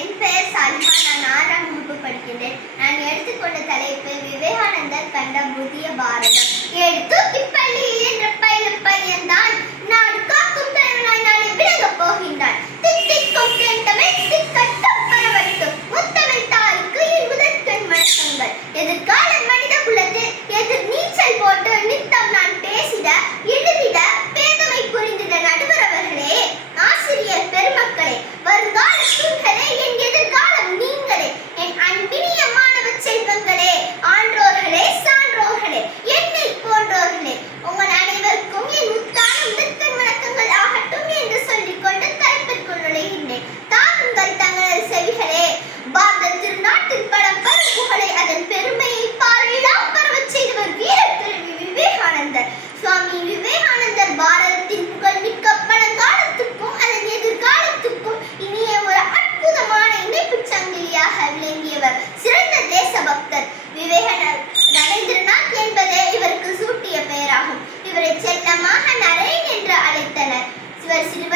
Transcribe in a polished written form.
என் பெயர் சாலிஹா. நான் 6ஆம் வகுப்பு படிக்கின்றேன். நான் எடுத்துக்கொண்ட தலைப்பு விவேகானந்தர் கண்ட புதிய பாரதம். தூக்கி பள்ளியில் என்ற பயிலும் பையன்தான் நாடு காக்கும் தலைவனாய் நாளை விளங்கப் போகின்றான். தித்திக்கும் தேன்தமிழ் திக்கட்டும் பரவட்டும் முத்தமிழ் தாய்க்கு என் முதற்கண் வணக்கங்கள். எதிர்கால மனித குலத்தில் எதிர் நீச்சல் போட்டு நித்தம் நான் பேசிட எழுதிட பேதமை புரிந்திட நடுவர் அவர்களே, ஆசிரியர் பெருமக்களே, வருங்கால தூண்களே, என் எதிர்காலம் நீங்களே, என் அன்பினிய மாணவ செல்வங்களே, ஆன்றோர்களே, சான்றோர்களே, என்னை போன்றோர்களே, உங்கள் அனைவருக்கும் என் முத்தான முதற்கண் வணக்கங்கள் ஆகட்டும் என்று சொல்லிக்கொண்டு தலைப்பிற்குள் நுழைகின்றேன். தாக்குங்கள் தங்களது செவிகளே. பாரத திருநாட்டின் படம் பரும் புகழை அதன் பெருமையை பாரெல்லாம் பரவச் செய்தவர் வீரப்பிறவி விவேகானந்தர். சுவாமி விவேகானந்தர் பாரதத்தின் புகழ் மிக்க பழங்காலத்துக்கும் அதன் எதிர்காலத்துக்கும் இனிய ஒரு அற்புதமான இணைப்புச் சங்கிலியாக விளங்கியவர். சிறந்த தேசபக்தர். நரேந்திரநாத் என்பதே இவருக்கு சூட்டிய பெயராகும். இவரை செல்லமாக நரேன் என்று அழைத்தனர். இவர் சிறுவயதில்